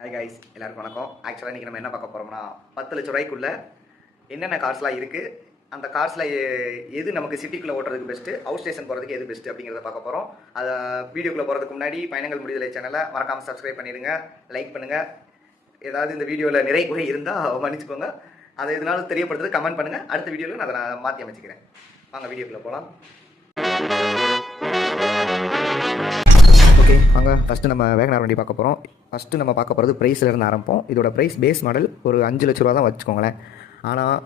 Hi guys, எல்லாருக்கும் வணக்கம். ஆக்சுவலாக இன்றைக்கி நம்ம என்ன பார்க்க போகிறோம்னா 10 லட்ச ரூபாய்க்குள்ளே என்னென்ன கார்ஸ்லாம் இருக்குது, அந்த கார்ஸில் எது நமக்கு சிட்டிக்குள்ளே ஓட்டுறதுக்கு பெஸ்ட்டு, அவுட் ஸ்டேஷன் போகிறதுக்கு எது பெஸ்ட்டு அப்படிங்கிறத பார்க்க போகிறோம். அதை வீடியோக்குள்ளே போகிறதுக்கு முன்னாடி பயணங்கள் முடிதலை சேனலை மறக்காமல் சப்ஸ்கிரைப் பண்ணிடுங்க, லைக் பண்ணுங்கள். ஏதாவது இந்த வீடியோவில் நிறை குறை இருந்தால் மன்னிச்சுக்கோங்க. அதை எதனாலும் தெரியப்படுத்துறது கமெண்ட் பண்ணுங்கள். அடுத்த வீடியோவில் நான் அதை மாற்றி அமைச்சிக்கிறேன். வாங்க வீடியோக்குள்ளே போகலாம். ஓகே வாங்க, ஃபஸ்ட்டு நம்ம வேகனார் வண்டி பார்க்க போகிறோம். ஃபஸ்ட்டு நம்ம பார்க்க போகிறது ப்ரைஸ்லேருந்து ஆரம்பிப்போம். இதோட ப்ரைஸ் பேஸ் மாடல் ஒரு 5 லட்ச ரூபா தான் வச்சுக்கோங்களேன். ஆனால்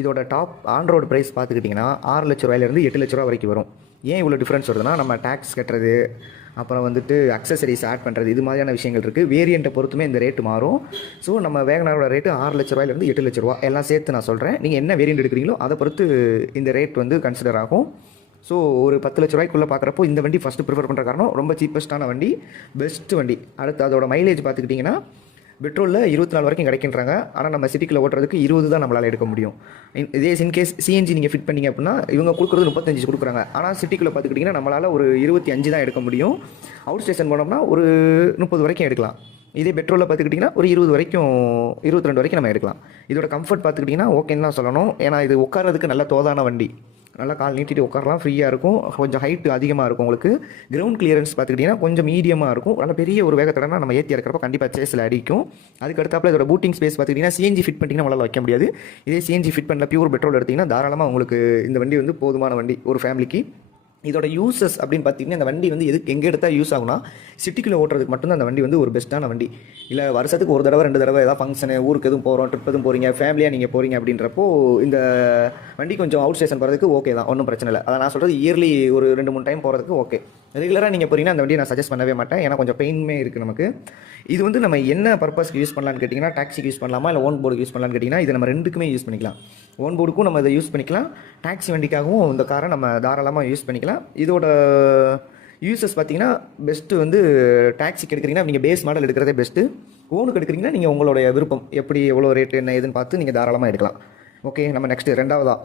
இதோட டாப் ஆன் ரோடு ப்ரைஸ் பார்த்துக்கிட்டிங்கன்னா 6 லட்ச ரூபாயிலேருந்து 8 லட்ச ரூபா வரைக்கும் வரும். ஏன் இவ்வளோ டிஃப்ரென்ஸ் வருதுன்னா, நம்ம டேக்ஸ் கட்டுறது, அப்புறம் வந்துட்டு அக்சசரிஸ் ஆட் பண்ணுறது, இது மாதிரியான விஷயங்கள் இருக்குது. வேரியண்ட்டை பொறுத்துமே இந்த ரேட்டு மாறும். ஸோ நம்ம வேகனாரோட ரேட்டு 6 லட்ச ரூபாயிலேருந்து 8 லட்ச ரூபா எல்லாம் சேர்த்து நான் சொல்கிறேன். நீங்கள் என்ன வேரியண்ட் எடுக்கிறீங்களோ அதை பொறுத்து இந்த ரேட் வந்து கன்சிடர் ஆகும். ஸோ ஒரு 10 லட்ச ரூபாய்க்குள்ளே பார்க்குறப்போ இந்த வண்டி ஃபஸ்ட்டு ப்ரிஃபர் பண்ணுற காரணம் ரொம்ப சீப்பஸ்ட்டான வண்டி, பெஸ்ட்டு வண்டி. அடுத்து அதோட மைலேஜ் பார்த்துக்கிட்டிங்கன்னா பெட்ரோலில் 24 வரைக்கும் கிடைக்கின்றாங்க. ஆனால் நம்ம சிட்டிக்குள்ளே ஓட்டுறதுக்கு 20 தான் நம்மளால் எடுக்க முடியும். இதே இன்கேஸ் சிஎன்ஜி நீங்கள் ஃபிட் பண்ணிங்க அப்படின்னா இவங்க கொடுக்குறது 35 கொடுக்குறாங்க. ஆனால் சிட்டிக்குள்ளே பார்த்துக்கிட்டிங்கன்னா நம்மளால் ஒரு 25 தான் எடுக்க முடியும். அவுட் ஸ்டேஷன் போனோம்னா ஒரு 30 வரைக்கும் எடுக்கலாம். இதே பெட்ரோலில் பார்த்துக்கிட்டிங்கன்னா ஒரு 20 வரைக்கும், 22 வரைக்கும் நம்ம எடுக்கலாம். இதோட கம்ஃபர்ட் பார்த்துக்கிட்டிங்கன்னா ஓகேன்னு தான் சொல்லணும். ஏன்னா இது உட்காரதுக்கு நல்ல தோதான வண்டி, நல்லா கால் நீட்டிட்டு உட்காரலாம், ஃப்ரீயாக இருக்கும். கொஞ்சம் ஹைட்டு அதிகமாக இருக்கும். உங்களுக்கு கிரவுண்ட் கிளியரன்ஸ் பார்த்துக்கிட்டிங்கன்னா கொஞ்சம் மீடியமாக இருக்கும். நல்ல பெரிய ஒரு வேகத்தடனா நம்ம ஏற்றி இறக்கிறப்ப கண்டிப்பாக சேஸில் அடிக்கும். அதுக்கு அடுத்தாப்பில் இதோட பூட்டிங் ஸ்பேஸ் பார்த்துக்கிட்டிங்கன்னா சிஎன்ஜி ஃபிட் பண்ணிங்கன்னா நம்மளால் வைக்க முடியாது. இதே சிஎன்ஜி ஃபிட் பண்ணல பியூர் பெட்ரோல் எடுத்திங்கன்னா தாராளமாக உங்களுக்கு இந்த வண்டி வந்து போதுமான வண்டி ஒரு ஃபேமிலிக்கு. இதோட யூசஸ் அப்படின்னு பார்த்தீங்கன்னா, இந்த வண்டி வந்து எங்கே எடுத்தால் யூஸ் ஆகுனா சிட்டிக்குள்ளே ஓட்டுறதுக்கு மட்டும்தான் அந்த வண்டி வந்து ஒரு பெஸ்ட்டான வண்டி. இல்லை வருஷத்துக்கு ஒரு தடவை 2 தடவை ஏதாவது ஃபங்க்ஷனு, ஊருக்கு எதுவும் போகிறோம், ட்ரிப் எதுவும் போகிறீங்க, ஃபேமிலியாக நீங்கள் போகிறீங்க அப்படின்றப்போ இந்த வண்டி கொஞ்சம் அவுட் ஸ்டேஷன் போகிறதுக்கு ஓகே தான், ஒன்றும் பிரச்சனை இல்லை. அதை நான் சொல்கிறது இயர்லி ஒரு 2-3 டைம் போகிறதுக்கு ஓகே. ரெகுலராக நீங்கள் போகிறீங்கன்னா அந்த வண்டியை நான் சஜஸ்ட் பண்ணவே மாட்டேன். ஏன்னா கொஞ்சம் பெயின்மே இருக்குது நமக்கு. இது வந்து நம்ம என்ன பர்பஸ்க்கு யூஸ் பண்ணலான்னு கேட்டிங்கன்னா, டாக்ஸிக்கு யூஸ் பண்ணலாமா இல்லை ஓன் போர்டுக்கு யூஸ் பண்ணலான்னு கேட்டிங்கன்னா, இது நம்ம ரெண்டுக்குமே யூஸ் பண்ணிக்கலாம். ஓன் போர்டுக்கும் நம்ம இதை யூஸ் பண்ணிக்கலாம், டாக்ஸி வண்டிக்காகவும் இந்த காரை நம்ம தாராளமாக யூஸ் பண்ணிக்கலாம். இதோட யூசஸ் பார்த்தீங்கன்னா பெஸ்ட்டு வந்து டாக்ஸிக்கு எடுக்கிறீங்கன்னா நீங்கள் பேஸ் மாடல் எடுக்கிறதே பெஸ்ட்டு. ஓனுக்கு எடுக்கிறீங்கன்னா நீங்கள் உங்களுடைய விருப்பம், எப்படி எவ்வளோ ரேட்டு என்ன ஏதுன்னு பார்த்து நீங்கள் தாராளமாக எடுக்கலாம். ஓகே, நம்ம நெக்ஸ்ட்டு ரெண்டாவதாக